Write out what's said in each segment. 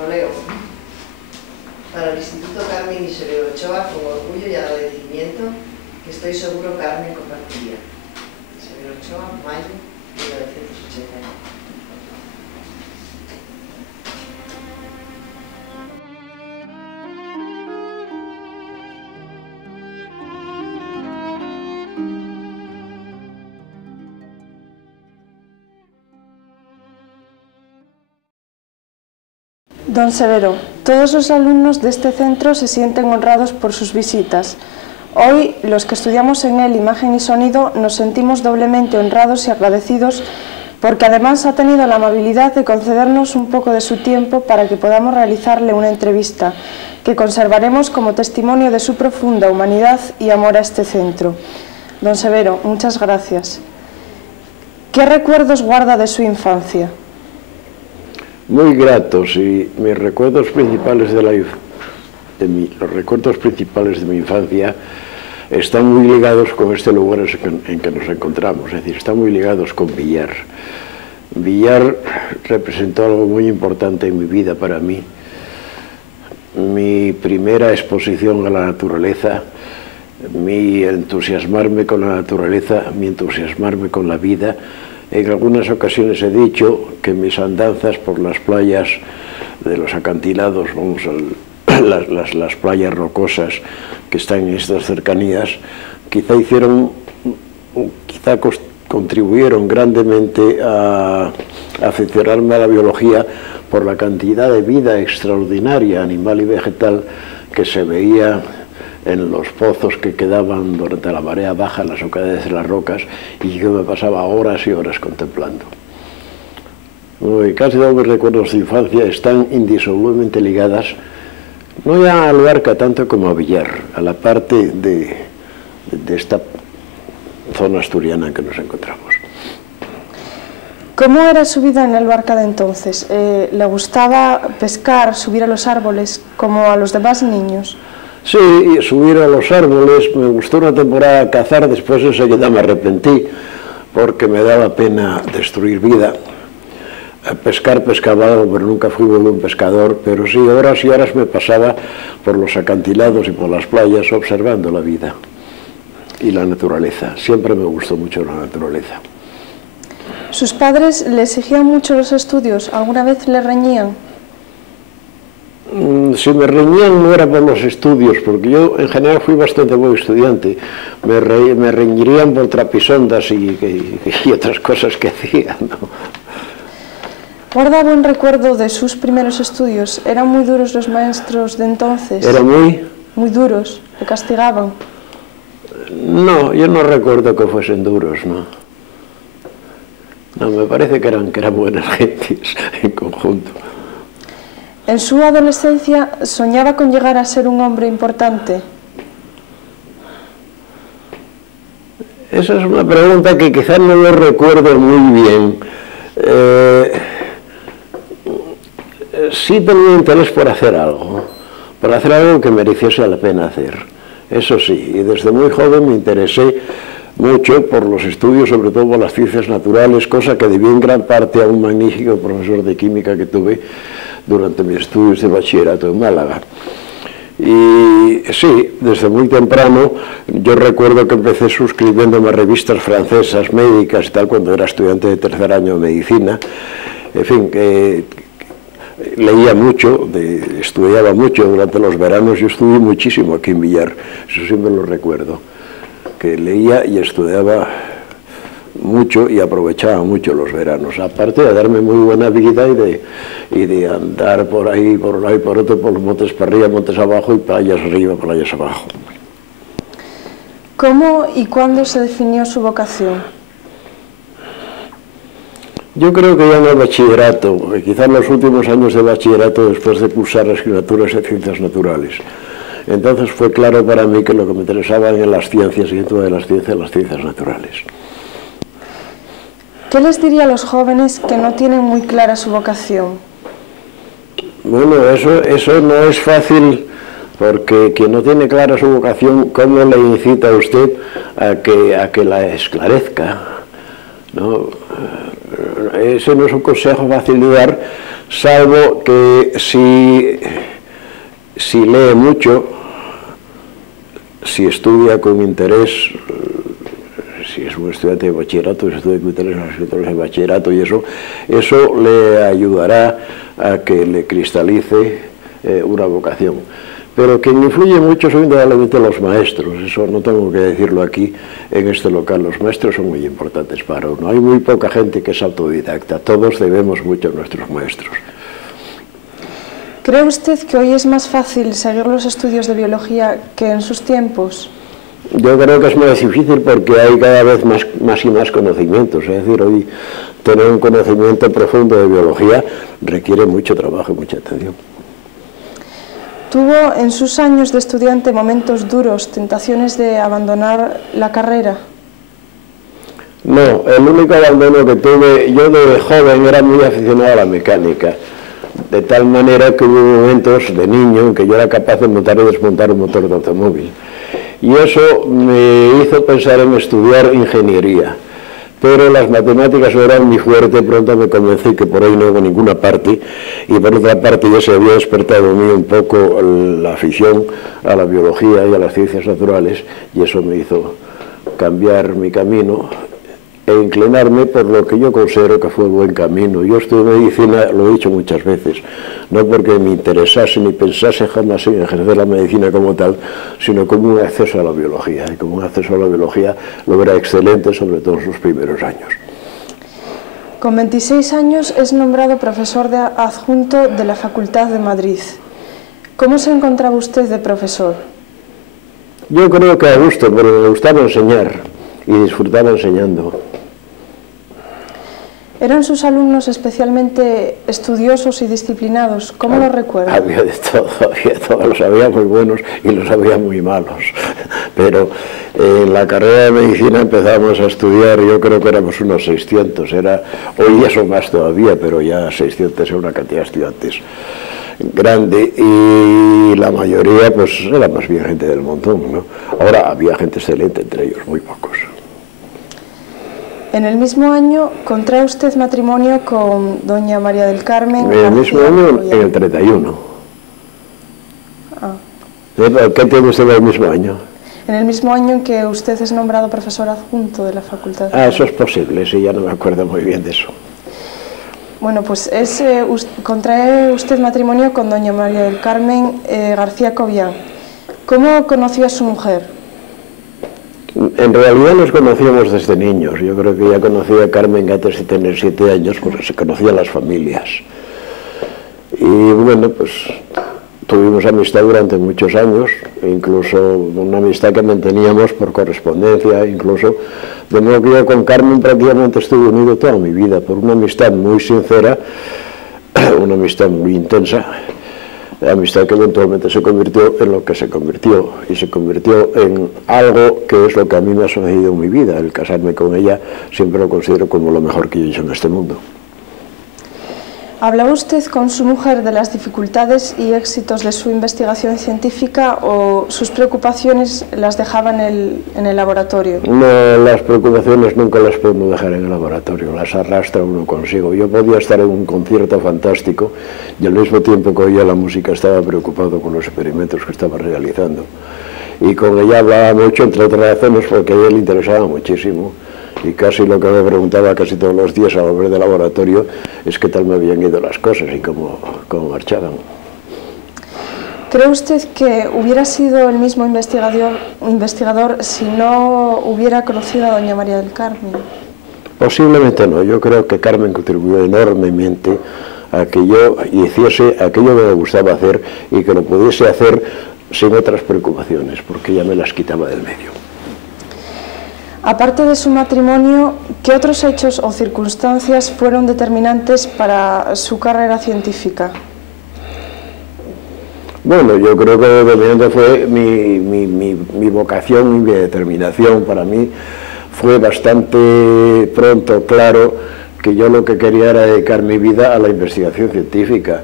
Lo leo. Para el Instituto Carmen y Severo Ochoa, con orgullo y agradecimiento que estoy seguro Carmen compartiría. Severo Ochoa, mayo de 1989. Don Severo, todos los alumnos de este centro se sienten honrados por sus visitas. Hoy, los que estudiamos en él imagen y sonido, nos sentimos doblemente honrados y agradecidos porque además ha tenido la amabilidad de concedernos un poco de su tiempo para que podamos realizarle una entrevista que conservaremos como testimonio de su profunda humanidad y amor a este centro. Don Severo, muchas gracias. ¿Qué recuerdos guarda de su infancia? Muy gratos, y mis recuerdos principales los recuerdos principales de mi infancia están muy ligados con este lugar en que nos encontramos, es decir, están muy ligados con Villar. Villar representó algo muy importante en mi vida para mí. Mi primera exposición a la naturaleza, mi entusiasmarme con la naturaleza, mi entusiasmarme con la vida. En algunas ocasiones he dicho que mis andanzas por las playas de los acantilados, las playas rocosas que están en estas cercanías, quizá contribuyeron grandemente a aficionarme a la biología por la cantidad de vida extraordinaria, animal y vegetal, que se veía en los pozos que quedaban durante la marea baja, en las oquedades de las rocas, y yo me pasaba horas y horas contemplando. Casi todos mis recuerdos de infancia están indisolublemente ligadas, no ya al Luarca tanto como a Villar, a la parte de esta zona asturiana en que nos encontramos. ¿Cómo era su vida en el Luarca de entonces? ¿Le gustaba pescar, subir a los árboles, como a los demás niños? Sí, subir a los árboles, me gustó una temporada cazar, después enseguida me arrepentí porque me daba pena destruir vida. Pescar pescaba algo, pero nunca fui muy buen pescador, pero sí, horas y horas me pasaba por los acantilados y por las playas observando la vida y la naturaleza. Siempre me gustó mucho la naturaleza. ¿Sus padres le exigían mucho los estudios? ¿Alguna vez le reñían? Si me reñían no era por los estudios, porque yo en general fui bastante buen estudiante. Me reñirían por trapisondas y otras cosas que hacía, ¿no? ¿Guarda buen recuerdo de sus primeros estudios? ¿Eran muy duros los maestros de entonces? ¿Eran muy? Muy duros, ¿le castigaban? No, yo no recuerdo que fuesen duros, ¿no? No, me parece que eran buenas gentes en conjunto. ¿En su adolescencia soñaba con llegar a ser un hombre importante? Esa es una pregunta que quizás no lo recuerdo muy bien. Sí tenía interés por hacer algo que mereciese la pena hacer. Eso sí, y desde muy joven me interesé mucho por los estudios, sobre todo por las ciencias naturales, cosa que debí en gran parte a un magnífico profesor de química que tuve durante mis estudios de bachillerato en Málaga. Y sí, desde muy temprano, yo recuerdo que empecé suscribiéndome a revistas francesas, médicas y tal, cuando era estudiante de tercer año de medicina. En fin, leía mucho, estudiaba mucho durante los veranos. Yo estudié muchísimo aquí en Villar, eso siempre lo recuerdo, que leía y estudiaba mucho y aprovechaba mucho los veranos, aparte de darme muy buena vida y de andar por ahí, por un lado y por otro, por los montes para arriba, montes abajo y playas arriba, playas abajo. ¿Cómo y cuándo se definió su vocación? Yo creo que ya en el bachillerato, quizás en los últimos años de bachillerato, después de cursar asignaturas de ciencias naturales. Entonces fue claro para mí que lo que me interesaba en las ciencias y dentro de las ciencias naturales. ¿Qué les diría a los jóvenes que no tienen muy clara su vocación? Bueno, eso no es fácil, porque quien no tiene clara su vocación, ¿cómo le incita a usted a que la esclarezca? ¿no? Ese no es un consejo fácil de dar, salvo que si lee mucho, si estudia con interés, si es un estudiante de bachillerato, si estudia con interés en los escritores de bachillerato y eso le ayudará a que le cristalice una vocación. Pero quien influye mucho son indudablemente los maestros, eso no tengo que decirlo aquí en este local, los maestros son muy importantes para uno. Hay muy poca gente que es autodidacta, todos debemos mucho a nuestros maestros. ¿Cree usted que hoy es más fácil seguir los estudios de biología que en sus tiempos? Yo creo que es más difícil porque hay cada vez más y más conocimientos, es decir, hoy tener un conocimiento profundo de biología requiere mucho trabajo y mucha atención. ¿Tuvo en sus años de estudiante momentos duros, tentaciones de abandonar la carrera? No, el único abandono que tuve, yo de joven era muy aficionado a la mecánica, de tal manera que hubo momentos de niño en que yo era capaz de montar y desmontar un motor de automóvil. Y eso me hizo pensar en estudiar ingeniería. Pero las matemáticas no eran mi fuerte, pronto me convencí que por ahí no hubo ninguna parte, y por otra parte ya se había despertado en mí un poco la afición a la biología y a las ciencias naturales, y eso me hizo cambiar mi camino e inclinarme por lo que yo considero que fue el buen camino. Yo estudié medicina, lo he dicho muchas veces, no porque me interesase ni pensase jamás en ejercer la medicina como tal, sino como un acceso a la biología, y como un acceso a la biología lo era excelente, sobre todo en sus primeros años. Con 26 años es nombrado profesor adjunto de la Facultad de Madrid. ¿Cómo se encontraba usted de profesor? Yo creo que a gusto, porque me gustaba enseñar y disfrutaba enseñando. ¿Eran sus alumnos especialmente estudiosos y disciplinados? ¿Cómo lo recuerda? Había de todo, los había muy buenos y los había muy malos. Pero en la carrera de medicina empezamos a estudiar, yo creo que éramos unos 600, hoy ya son más todavía, pero ya 600 era una cantidad de estudiantes grande, y la mayoría pues era más bien gente del montón, ¿no? Ahora había gente excelente entre ellos, muy pocos. En el mismo año contrae usted matrimonio con doña María del Carmen. En el mismo año, en el 31. Ah. ¿Qué tiene usted en el mismo año? En el mismo año en que usted es nombrado profesor adjunto de la Facultad. Ah, eso es posible, sí, ya no me acuerdo muy bien de eso. Bueno, pues contrae usted matrimonio con doña María del Carmen García Cobian. ¿Cómo conoció a su mujer? En realidad nos conocíamos desde niños. Yo creo que ya conocía a Carmen antes de tener 7 años, porque se conocían las familias. Y bueno, pues tuvimos amistad durante muchos años, incluso una amistad que manteníamos por correspondencia, incluso, de modo que yo con Carmen prácticamente estuve unido toda mi vida, por una amistad muy sincera, una amistad muy intensa, amistad que eventualmente se convirtió en lo que se convirtió, y se convirtió en algo que es lo que a mí me ha sucedido en mi vida. El casarme con ella siempre lo considero como lo mejor que yo he hecho en este mundo. ¿Hablaba usted con su mujer de las dificultades y éxitos de su investigación científica o sus preocupaciones las dejaba en el laboratorio? No, las preocupaciones nunca las podemos dejar en el laboratorio, las arrastra uno consigo. Yo podía estar en un concierto fantástico y al mismo tiempo que oía la música estaba preocupado con los experimentos que estaba realizando. Y con ella hablaba mucho, entre otras razones, porque a ella le interesaba muchísimo. Y casi lo que me preguntaba casi todos los días al volver del laboratorio es qué tal me habían ido las cosas y cómo marchaban. ¿Cree usted que hubiera sido el mismo investigador si no hubiera conocido a doña María del Carmen? Posiblemente no. Yo creo que Carmen contribuyó enormemente a que yo hiciese aquello que me gustaba hacer y que lo pudiese hacer sin otras preocupaciones, porque ella me las quitaba del medio. Aparte de su matrimonio, ¿qué otros hechos o circunstancias fueron determinantes para su carrera científica? Bueno, yo creo que lo determinante fue mi vocación y mi determinación. Para mí fue bastante pronto claro que yo lo que quería era dedicar mi vida a la investigación científica.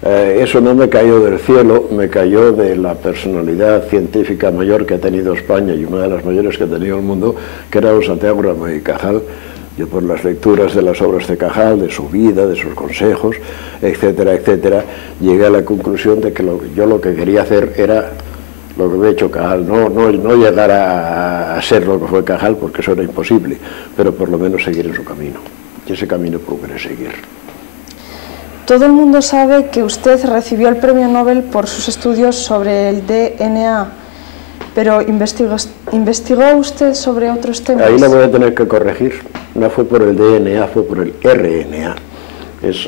Eso no me cayó del cielo, me cayó de la personalidad científica mayor que ha tenido España y una de las mayores que ha tenido el mundo, que era don Santiago Ramón y Cajal, Yo por las lecturas de las obras de Cajal, de su vida, de sus consejos, etcétera, etcétera, llegué a la conclusión de que yo lo que quería hacer era lo que había hecho Cajal, no llegar a ser lo que fue Cajal, porque eso era imposible, pero por lo menos seguir en su camino, y ese camino procuré seguir. Todo el mundo sabe que usted recibió el premio Nobel por sus estudios sobre el DNA, pero ¿investigó usted sobre otros temas? Ahí lo voy a tener que corregir, no fue por el DNA, fue por el RNA.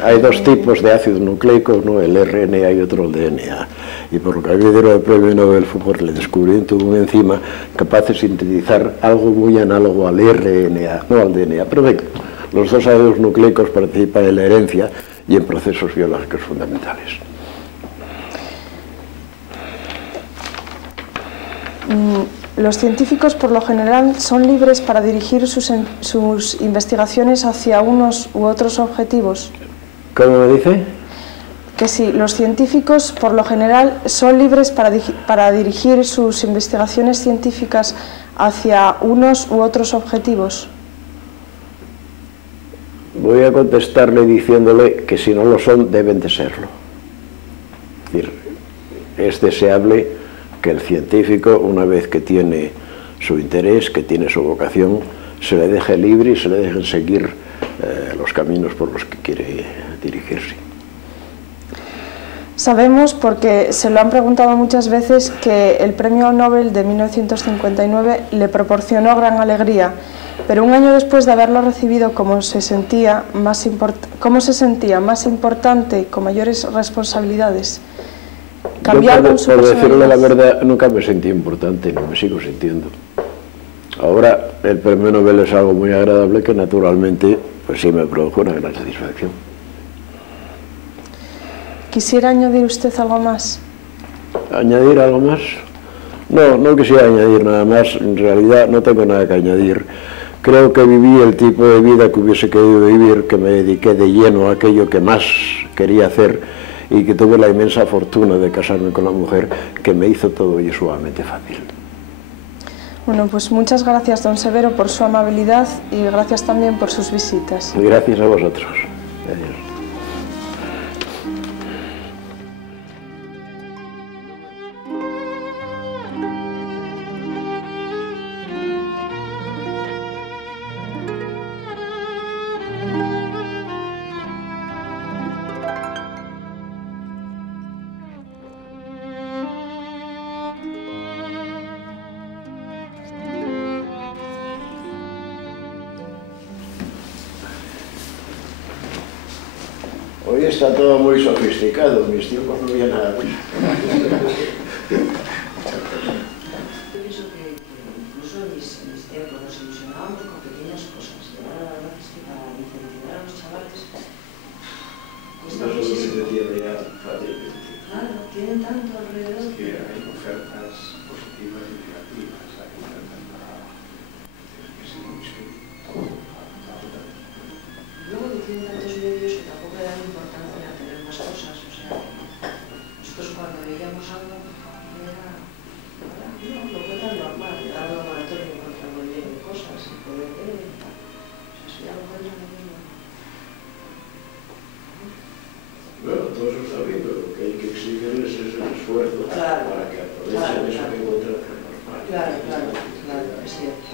Hay dos tipos de ácidos nucleicos, ¿no? El RNA y otro el DNA. Y por lo que a mí me dieron el premio Nobel fue por el descubrimiento de una enzima capaz de sintetizar algo muy análogo al RNA, no al DNA. Pero venga, los dos ácidos nucleicos participan en la herencia y en procesos biológicos fundamentales. Los científicos, por lo general, son libres para dirigir sus investigaciones hacia unos u otros objetivos. ¿Cómo me dice? Que sí, los científicos, por lo general, son libres para dirigir sus investigaciones científicas hacia unos u otros objetivos. Voy a contestarle diciéndole que si no lo son, deben de serlo. Es decir, es deseable que el científico, una vez que tiene su interés, que tiene su vocación, se le deje libre y se le dejen seguir los caminos por los que quiere dirigirse. Sabemos, porque se lo han preguntado muchas veces, que el premio Nobel de 1959 le proporcionó gran alegría, pero un año después de haberlo recibido, ¿cómo se sentía más importante, con mayores responsabilidades? Yo, por decirle la verdad, nunca me sentí importante, ni me sigo sintiendo. Ahora, el premio Nobel es algo muy agradable que naturalmente, pues sí me produjo una gran satisfacción. ¿Quisiera añadir usted algo más? ¿Añadir algo más? No quisiera añadir nada más, en realidad no tengo nada que añadir. Creo que viví el tipo de vida que hubiese querido vivir, que me dediqué de lleno a aquello que más quería hacer, y que tuve la inmensa fortuna de casarme con la mujer que me hizo todo ello sumamente fácil. Bueno, pues muchas gracias, don Severo, por su amabilidad y gracias también por sus visitas. Gracias a vosotros. Adiós. Hoy está todo muy sofisticado, en mis tiempos no había nada de eso. Yo pienso que incluso en mis tiempos nos ilusionábamos con pequeñas cosas. Y ahora la verdad es que para incentivar a los chavales cuesta muchísimo. Claro, tienen tanto alrededor. Es que hay ofertas positivas y negativas. Hay ofertas que se Luego que tienen tantos medios que tampoco le dan importancia a tener más cosas, o sea, nosotros cuando veíamos algo era, lo cuentan normal, era algo laboratorio, encontrar muy bien de cosas, y poder ver y tal. O sea, eso ya lo cuentan muy bien. Bueno, todo eso está bien, pero lo que hay que exigirles es el esfuerzo para que aprovechen eso que encuentran que es normal. Claro, es cierto.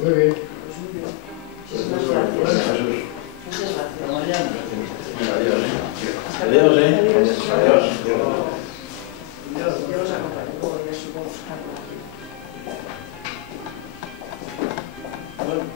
Muy bien. Pues muy bien. Muchísimas gracias. Muchas gracias. Mañana. Adiós, Adiós. Yo los acompaño, luego ya supongo buscarlo aquí. Bueno.